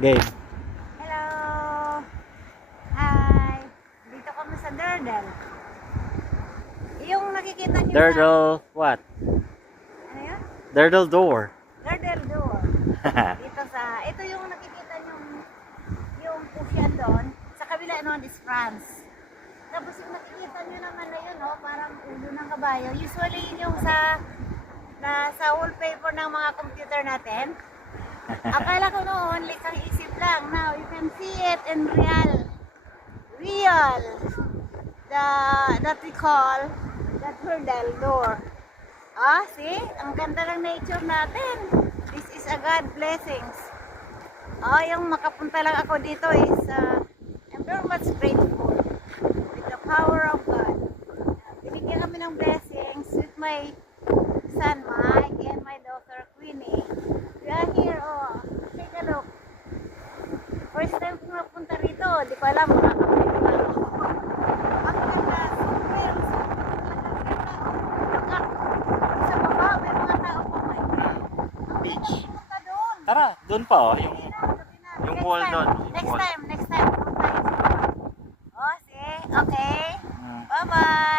Game. Hello! Hi! Dito kami sa Durdle. Yung nakikita niyo Durdle what? Ano yun? Durdle door. Durdle door. Dito sa... Ito yung nakikita niyo yung pusyan doon. Sa kabila noon is France. Tapos yung nakikita niyo naman na yun, oh, parang ulo ng kabayo. Usually yun yung sa wallpaper ng mga computer natin. Akala ko noon, likang isip lang. Now, you can see it in real. That we call the Durdle door. Ah, see? Ang ganda ng nature natin. This is a God blessings. Ah, yung makapunta lang ako dito is, I'm very much grateful with the power of God. Binigyan kami ng blessings with my son Mike and my daughter Queenie. We are here, oh. Take a look. First time kong napunta rito, di ko alam makakapit ba. Ang ganda, super. Look up. Sa baba, may mga tao pa man. Ang beach. Pumunta doon. Tara, doon pa oh. Yung Sabi na, yung next wall time. doon. Next time. Punta tayo. Oh, see? Okay. Hmm. Bye-bye.